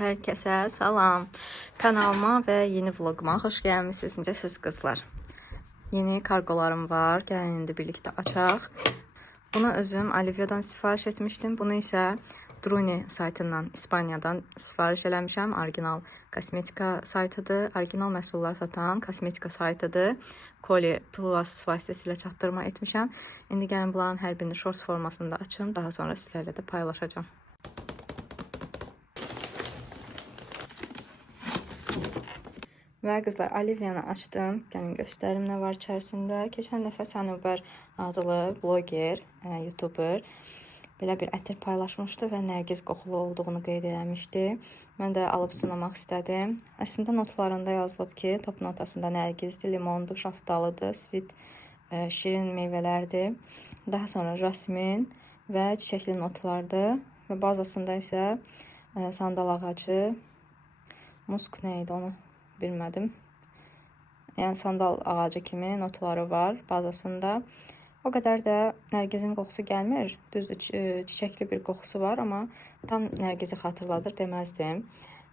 Herkese salam. Kanalıma ve yeni vloguma hoş gelmişsiniz. Necəsiz kızlar? Yeni kargolarım var. Gəlin indi birlikte açaq. Bunu özüm Alivia'dan sifariş etmiştim. Bunu ise Druni saytından, İspaniyadan sifariş eləmişəm. Orijinal kosmetika saytıdır. Orijinal məhsullar satan kosmetika saytıdır. Koli Plus vasitəsilə çatdırma etmişəm. İndi gəlin bunların hər birini shorts formasında açım. Daha sonra sizlərlə də paylaşacağım. Ve kızlar, Alivia'nı açtım. Gəlin göstərim nə var içərisində. Keçən dəfə Sanıbər adlı bloger, youtuber belə bir ətir paylaşmışdı və nərgiz qoxulu olduğunu qeyd eləmişdi. Mən də alıb sınamaq istədim. Əslində notlarında yazılıb ki, top notasında nərgizdir, limondur, şaftalıdır, sweet, şirin meyvələrdir. Daha sonra jasmin və çiçəkli notlardır. Və bazasında isə sandal ağacı, musk neydi onu bilmədim. Yəni sandal ağacı kimi notları var bazasında. O qədər də nərgizin qoxusu gəlmir. Düzdür, çiçəkli bir qoxusu var, amma tam nərgizi xatırladır deməzdim.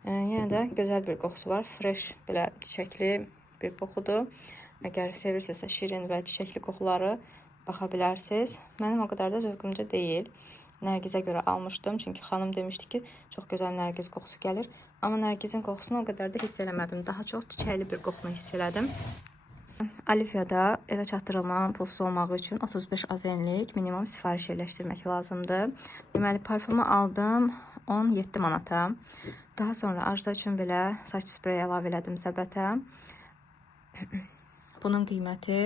Yəni də gözəl bir qoxusu var. Fresh, belə çiçəkli bir qoxudur. Əgər sevirsinizsə şirin və çiçəkli qoxuları baxa bilərsiniz. Mənim o qədər də zövqümcə deyil. Nərgizə görə almışdım. Çünki xanım demişdi ki, çox gözəl nərgiz qoxusu gəlir. Amma nərgizin qoxusunu o qədər də hiss eləmədim. Daha çox çiçəkli bir qoxunu hiss elədim. Alivia'da evə çatdırılmanın pulsuz olmağı üçün 35 azenlik minimum sifariş yerləşdirmək lazımdır. Deməli, parfümü aldım 17 manata. Daha sonra Ajda üçün belə saç spreyi əlavə elədim səbətə. Bunun qiyməti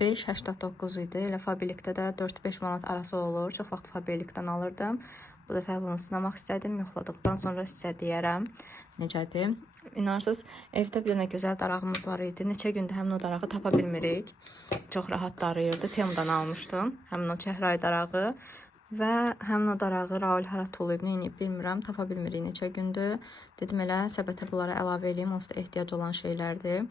5,89 idi. Elə Faberlicdə də 4-5 manat arası olur. Çox vaxt Faberlicdən alırdım. Bu dəfə bunu sınamaq istədim. Yoxladıqdan sonra sizə deyərəm necədir. İnarsınız, evdə bir dənə gözəl darağımız var idi. Neçə gündür həmin o darağı tapa bilmirik. Çox rahat darıyırdı. Temudan almışdım. Həmin o çəhrayı darağı. Və həmin o darağı Raul hara tuluyub, neyniyib bilmirəm. Tapa bilmirik neçə gündür. Dedim elə səbətə bunlara əlavə edeyim. Onsuz da ehtiyac olan şeylərdir.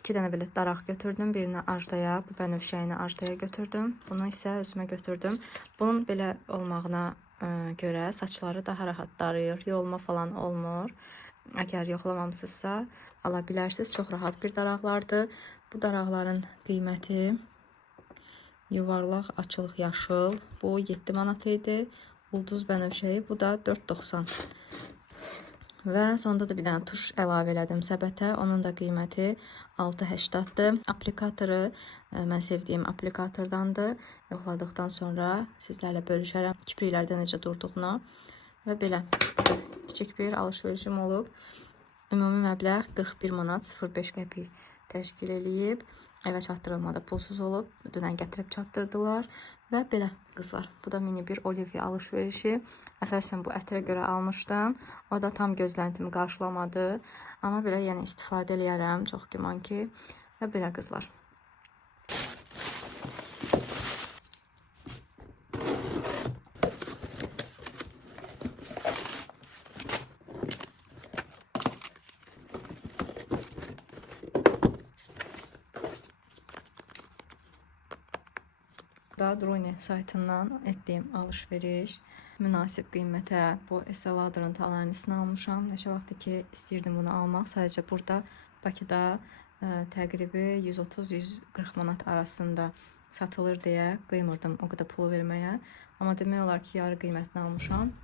2 dənə belə daraq götürdüm. Birini Ajdaya, bu bənövşəyini Ajdaya götürdüm. Bunu isə özümə götürdüm. Bunun belə olmağına görə saçları daha rahat darıyır. Yolma falan olmur. Əgər yoxlamamısınızsa ala bilərsiniz. Çox rahat bir daraqlardır. Bu daraqların qiyməti yuvarlaq açılıq yaşıl. Bu 7 manat idi. Ulduz bənövşəyi, bu da 4,90. Və sonda da bir dənə tuş əlavə elədim səbətə. Onun da qiyməti 6,80-dır. Aplikatoru mən sevdiyim aplikatordandır. Yoxladıqdan sonra sizlərlə bölüşərəm kipriklərdə necə durduğunu. Və belə kiçik bir alışverişim olub. Ümumi məbləğ 41 manat 05 qəpik təşkil eləyib. Evə çatdırılmada pulsuz olub. Dünən gətirib çatdırdılar. Və belə qızlar. Bu da mini bir Olivia alışverişi. Əsasən bu ətirə görə almışdım. O da tam gözləntimi qarşılamadı. Amma belə yəni istifadə eləyərəm. Çox güman ki. Və belə qızlar. Druni saytından etdiyim alışveriş münasib qiymətə bu Estee Lauder'ın talanisini almışam. Neçə vaxtdır ki istəyirdim bunu almaq. Sadəcə burada Bakıda təqribi 130-140 manat arasında satılır deyə qıymırdım o qədər pulu verməyə. Amma demək olar ki yarı qiymətini almışam.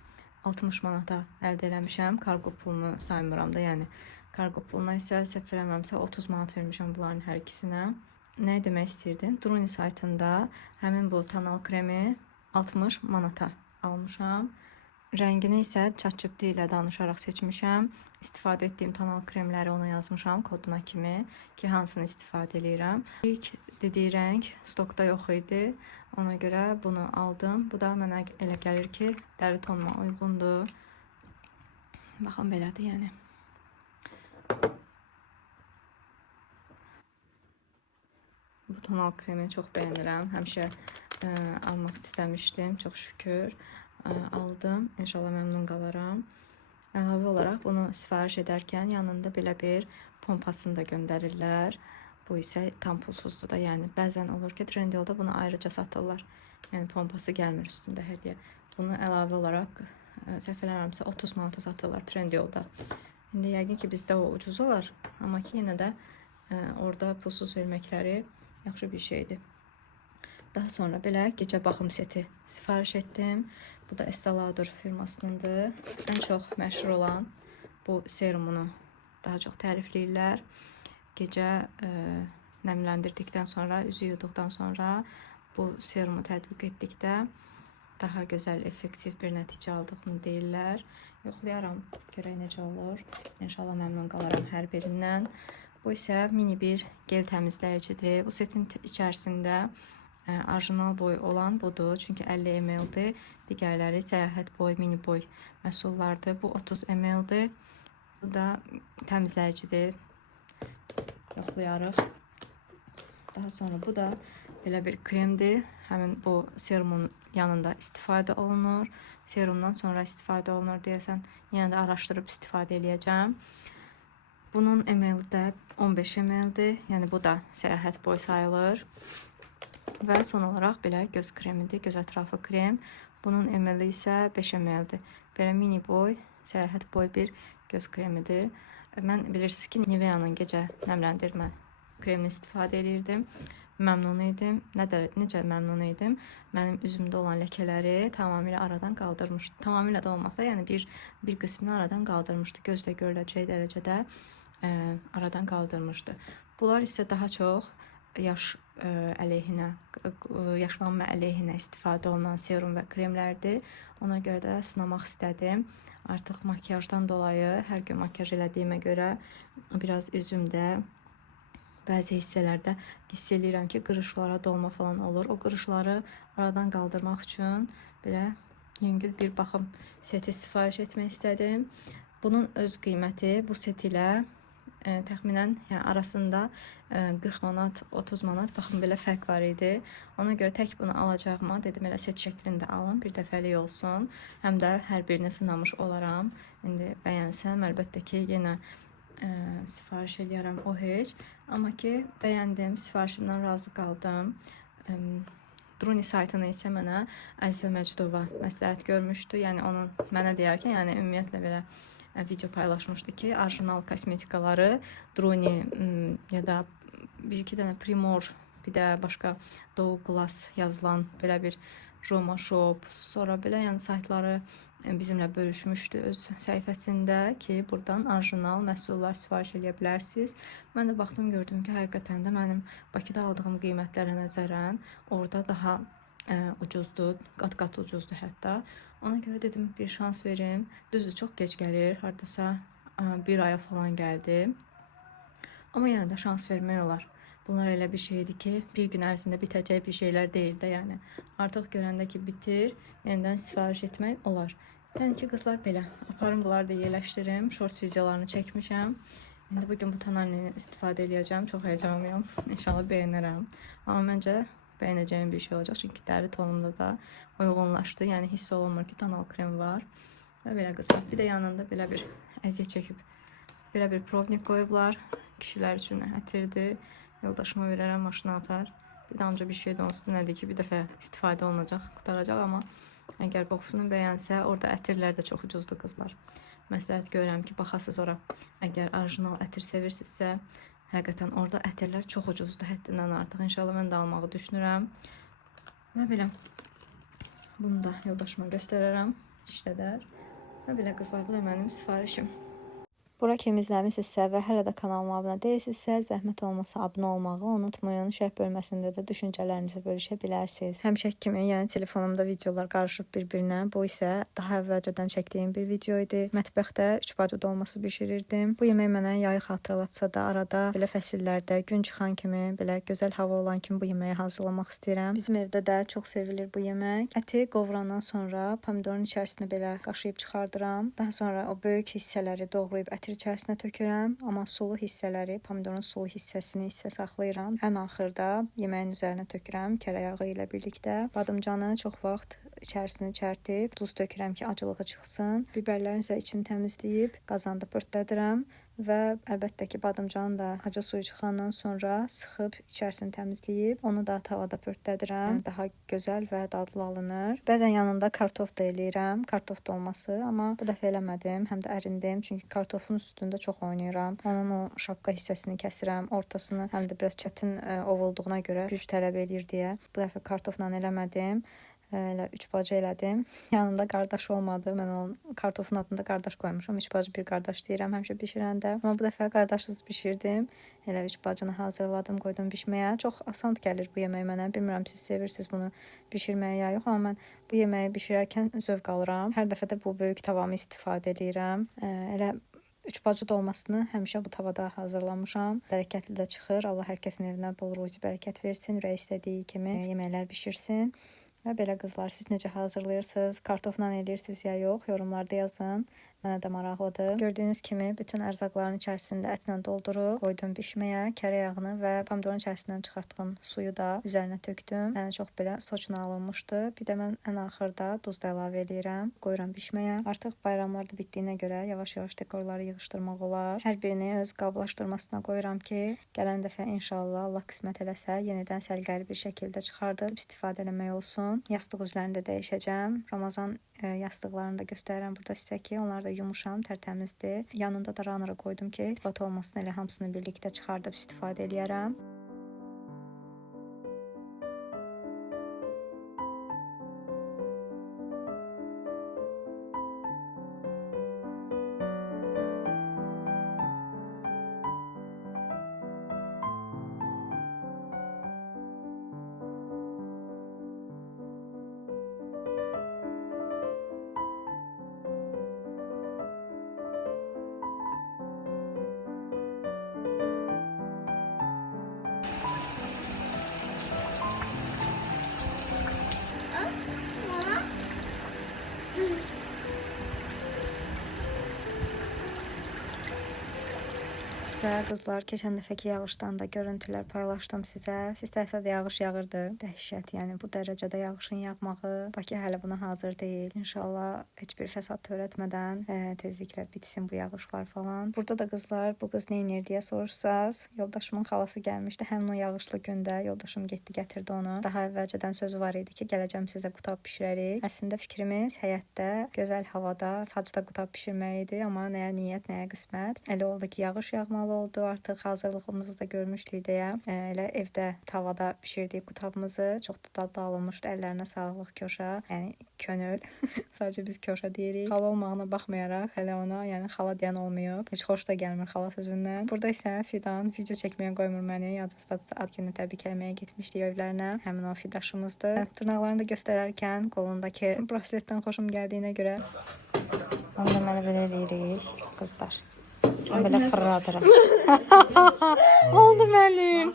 60 manata əldə eləmişəm. Kargo pulunu saymıram da, yəni kargo puluna isə səhv eləmirəmsə 30 manat vermişəm bunların hər ikisinə. Nə demək istəyirdim? Druni saytında həmin bu tonal kremi 60 manata almışam. Rəngini isə ChatGPT ilə danışaraq seçmişəm. İstifadə etdiyim tonal kremləri ona yazmışam koduna kimi ki, hansını istifadə edirəm. İlk dediyi rəng stokda yox idi. Ona görə bunu aldım. Bu da mənə elə gəlir ki, dəri tonuma uyğundur. Baxın belədir yəni. Bu tonal kremi çox bəyənirəm. Həmişə almaq istəmişdim. Çox şükür aldım. İnşallah məmnun qalaram. Əlavə olaraq bunu sifariş edərkən yanında belə bir pompasını da göndərirlər. Bu isə tam pulsuzdur da. Yəni bəzən olur ki, Trendyolda bunu ayrıca satırlar. Yəni pompası gəlmir üstündə hədiyyə. Bunu əlavə olaraq səhv eləmirəmsə 30 manata satırlar Trendyolda. İndi yəqin ki bizdə o ucuz olar, amma ki yenə də orada pulsuz verməkləri yaxşı bir şeydir. Daha sonra belə gecə baxım seti sifariş etdim. Bu da Estee Lauder firmasınındır. Ən çox məşhur olan bu serumunu daha çox tərifləyirlər. Gecə nəmləndirdikdən sonra, üzü yuduqdan sonra bu serumu tətbiq etdikdə daha gözəl, effektiv bir nəticə aldığını deyirlər. Yoxlayaram, görək necə olur. İnşallah məmnun qalaram hər birindən. Bu isə mini bir gel təmizləyicidir. Bu setin içərisində orijinal boy olan budur. Çünki 50 ml-dir. Digərləri səyahət boy, mini boy məhsullardır. Bu 30 ml-dir. Bu da təmizləyicidir. Yoxlayarıq. Daha sonra bu da belə bir kremdir. Həmin bu serumun yanında istifadə olunur. Serumdan sonra istifadə olunur deyəsən. Yenə də araşdırıb istifadə edəcəm. Bunun ml də 15 ml-dir. Yəni bu da səyahət boy sayılır. Və son olaraq belə göz kremidir. Göz ətrafı krem. Bunun ml isə 5 ml-dir. Belə mini boy, səyahət boy bir göz kremidir. Mən bilirsiniz ki, Nivea'nın gecə nəmləndirmə kremini istifadə edirdim. Məmnun idim. Necə məmnun idim? Mənim üzümdə olan ləkələri tamamilə aradan qaldırmışdı. Tamamilə də olmasa, yəni bir qismini aradan qaldırmışdı. Gözlə görüləcək dərəcədə aradan qaldırmışdı. Bunlar isə daha çox yaşlanma əleyhinə istifadə olunan serum və kremlərdir. Ona görə də sınamaq istədim. Artıq makyajdan dolayı, hər gün makyaj elədiyimə görə biraz üzümdə bəzi hissələrdə hiss edirəm ki, qırışlara dolma falan olur. O qırışları aradan qaldırmaq üçün belə yüngül bir baxım seti sifariş etmək istədim. Bunun öz qiyməti bu set ilə təxminən arasında 40 manat, 30 manat baxın belə fərq var idi. Ona görə tək bunu alacağıma dedim elə set şəklində alın, bir dəfəlik olsun. Həm də hər birini sınamış olaram. İndi bəyənsəm, əlbəttə ki, yenə sifariş edərəm o heç. Amma ki, bəyəndim, sifarişimdən razı qaldım. Druni saytını isə mənə Əzizə Məcdova məsləhət görmüşdü. Yəni onun mənə deyərkən, yəni ümumiyyətlə belə video paylaşmışdı ki, orijinal kosmetikaları Druni ya da bir-iki dənə Primor, bir də başqa Douglas yazılan belə bir Roma Shop, sonra belə yəni saytları bizimlə bölüşmüşdü öz səhifəsində ki, buradan orijinal məhsullar sifariş edə bilərsiniz. Mən də baxdım, gördüm ki, həqiqətən də mənim Bakıda aldığım qiymətlərə nəzərən orada daha ucuzdur, qat-qat ucuzdur hətta. Ona görə dedim, bir şans verim. Düzdür, çox gec gəlir, hardasa bir aya falan gəldi. Amma yenə də şans vermək olar. Bunlar elə bir şeydir ki, bir gün ərzində bitəcək bir şeylər deyil də, yəni. Artıq görəndə ki, bitir, yenidən sifariş etmək olar. Yəni ki, qızlar belə. Aparım, bunları da yerləşdirim. Shorts videolarını çəkmişəm. İndi bugün bu tonalini istifadə edəcəm. Çox heyecanlıyam. İnşallah bəyənərəm. Amma məncə bəyənəcəyim bir şey olacaq. Çünki dəri tonumda da uyğunlaşdı. Yəni hiss olunmur ki, tonal krem var. Və belə qızlar. Bir də yanında belə bir əziyyət çəkib. Belə bir provnik qoyublar. Kişilər üçün ətirdir. Yoldaşıma verərəm, maşına atar. Bir də ancaq bir şey də onsuz nədir ki, bir dəfə istifadə olunacaq, qutaracaq. Amma əgər qoxusunu bəyənsə, orada ətirlər də çox ucuzdur qızlar. Məsləhət görürəm ki, baxasınız ora. Əgər orijinal ətir sevirsinizsə, həqiqətən orada ətirlər çox ucuzdur, həddindən artıq. İnşallah mən də almağı düşünürəm. Və belə, bunu da yoldaşıma göstərərəm, işlədər. Və belə qızlar, bu da mənim sifarişim. Bura kimi izləmişsinizsə və hələ də kanalıma abunə deyilsinizsə, zəhmət olmasa abunə olmağı unutmayın. Şərh bölməsində də düşüncələrinizi bölüşə bilərsiniz. Həmişə kimi, yəni telefonumda videolar qarışıb bir-birinə. Bu isə daha əvvəlcədən çəkdiyim bir video idi. Mətbəxdə 3 bacı dolması bişirirdim. Bu yemək mənə yayı xatırlatsa da, arada belə fəsillərdə gün çıxan kimi, belə gözəl hava olan kimi bu yeməyi hazırlamaq istəyirəm. Bizim evdə də çox sevilir bu yemək. Əti qovrandan sonra pomidorun içərisinə belə qaşıyıb çıxardıram. Daha sonra o böyük hissələri doğrayıb ətir içərisinə tökürəm, amma sulu hissələri, pomidorun sulu hissəsini isə saxlayıram. Ən axırda yeməyin üzərinə tökürəm, kərə yağı ilə birlikdə. Badımcanı çox vaxt içərisini çərtib, duz tökürəm ki, acılığı çıxsın. Biberlərin isə içini təmizləyib qazanda pörtlədirəm və əlbəttə ki, badımcanı da haca suyu çıxandan sonra sıxıb içərisini təmizləyib, onu da tavada pörtlədirəm. Daha gözəl və dadlı alınır. Bəzən yanında kartof da eləyirəm, kartof dolması, amma bu dəfə eləmədim, həm də ərindim, çünki kartofun üstündə çox oynayıram. Onun o şapka hissəsini kəsirəm, ortasını həm də biraz çətin ovulduğuna görə güc tələb eləyir deyə bu dəfə kartofla eləmədim. Elə 3 bacı elədim. Yanında qardaş olmadı. Mən onun kartofun adında qardaş qoymuşam. 3 bacı bir qardaş deyirəm həmişə bişirəndə. Amma bu dəfə qardaşsız bişirdim. Elə 3 bacını hazırladım, qoydum bişməyə. Çox asan gəlir bu yemək mənə. Bilmirəm siz sevirsiniz bunu bişirməyi ya yox, amma mən bu yeməyi bişirərkən zövq alıram. Hər dəfə də bu böyük tavamı istifadə edirəm. Elə 3 bacı dolmasını həmişə bu tavada hazırlamışam. Bərəkətli də çıxır. Allah hər kəsin evinə bol ruzi bərəkət versin. Ürək istədiyi kimi yeməklər bişirsin. Və belə qızlar, siz necə hazırlayırsınız? Kartofla eləyirsiniz ya yox? Yorumlarda yazın. Mənə də maraqlıdır. Gördüyünüz kimi bütün ərzaqların içərisində ətlə doldurub qoydum bişməyə. Kərə yağını və pomidorun içərisindən çıxartdığım suyu da üzərinə tökdüm. Yəni çox belə soçuna alınmışdı. Bir də mən ən axırda duz da əlavə edirəm. Qoyuram bişməyə. Artıq bayramlar da bitdiyinə görə yavaş-yavaş dekorları yığışdırmaq olar. Hər birini öz qablaşdırmasına qoyuram ki, gələn dəfə inşallah Allah qismət eləsə yenidən səliqəli bir şəkildə çıxardıb istifadə eləmək olsun. Yastıq üzlərini də dəyişəcəm. Ramazan yastıqlarını da göstərirəm burada sizə ki, onlar da yumuşam, tərtəmizdir. Yanında da ranıra qoydum ki, bat olmasın, elə hamısını birlikdə çıxardıb istifadə eləyərəm. Və qızlar, keçən dəfəki yağışdan da görüntülər paylaşdım sizə. Siz təsəd yağış yağırdı. Dəhşət, yəni bu dərəcədə yağışın yağmağı. Bakı hələ buna hazır deyil. İnşallah heç bir fəsad törətmədən tezliklə bitsin bu yağışlar falan. Burada da qızlar, bu qız nə edir deyə soruşsaz, yoldaşımın xalası gəlmişdi. Həmin o yağışlı gündə yoldaşım getdi, gətirdi onu. Daha əvvəlcədən sözü var idi ki, gələcəm sizə qutab bişirərik. Əslində fikrimiz həyətdə, gözəl havada, sacda qutab bişirmək idi, amma nəyə niyyət, nəyə qismət. Elə oldu ki, yağış yağmalı oldu. Artıq hazırlığımızı da görmüşdük deyə. Elə evdə tavada bişirdik qutabımızı. Çox da dadlı alınmışdı. Əllərinə sağlıq Koşa. Yəni könül. Sadəcə biz Koşa deyirik. Xala olmağına baxmayaraq hələ ona, yəni xala deyən olmayıb. Heç xoş da gəlmir xala sözündən. Burada isə Fidan video çəkməyə qoymur məni. Yadınızda ad gününü təbrik etməyə getmişdik evlərinə. Həmin o Fidaşımızdır. Dırnaqlarını da göstərərkən qolundakı brasletdən xoşum gəldiyinə görə onu da mənə belə eləyirik qızlar. Belə fırladıram. Oldu mənim.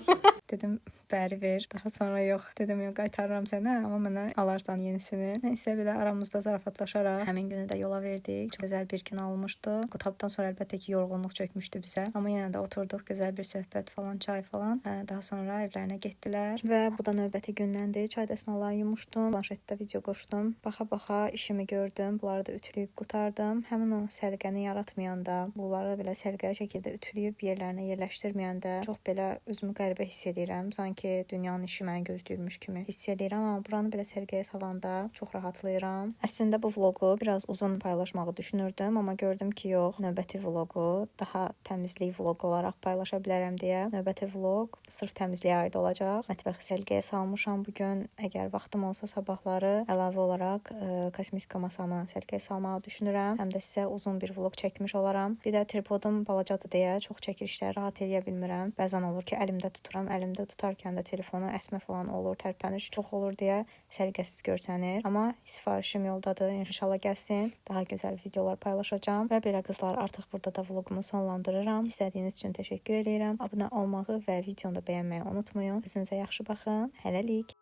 Dedim bəri ver. Daha sonra yox. Dedim yox, qaytarıram sənə, amma mənə alarsan yenisini. Nəysə belə aramızda zarafatlaşaraq həmin günü də yola verdik. Çox gözəl bir gün olmuşdu. Qutabdan sonra əlbəttə ki, yorğunluq çökmüşdü bizə. Amma yenə də oturduq, gözəl bir söhbət falan, çay falan. Daha sonra evlərinə getdilər və bu da növbəti gündəndir. Çay dəsmalları yumuşdum. Planşetdə video qoşdum. Baxa-baxa işimi gördüm. Bunları da ütüləyib qutardım. Həmin o səliqəni yaratmayanda, bunları belə səliqəli şəkildə ütüləyib yerlərinə yerləşdirməyəndə çox belə özümü qəribə hiss edirəm. Sanki dünyanın işi məni gözləyirmiş kimi hiss edirəm, amma buranı belə sərgiyə salanda çox rahatlayıram. Əslində bu vloqu biraz uzun paylaşmağı düşünürdüm, amma gördüm ki, yox, növbəti vloqu daha təmizlik vloqu olaraq paylaşa bilərəm deyə. Növbəti vloq sırf təmizliyə aid olacaq. Mətbəxi sərgiyə salmışam bu gün. Əgər vaxtım olsa sabahları əlavə olaraq kosmetika masamı sərgiyə salmağı düşünürəm. Həm də sizə uzun bir vloq çəkmiş olaram. Bir də tripodum balacadır deyə çox çəkilişləri rahat eləyə bilmirəm. Bəzən olur ki, əlimdə tuturam, əlimdə tutarkən də telefonu əsmə falan olur, tərpəniş çox olur deyə səliqəsiz görsənir. Amma sifarişim yoldadır. İnşallah gəlsin. Daha gözəl videolar paylaşacağam. Və belə qızlar, artıq burada da vloqumu sonlandırıram. İstədiyiniz üçün təşəkkür edirəm. Abunə olmağı və videonu da bəyənməyi unutmayın. Özünüzə yaxşı baxın. Hələlik.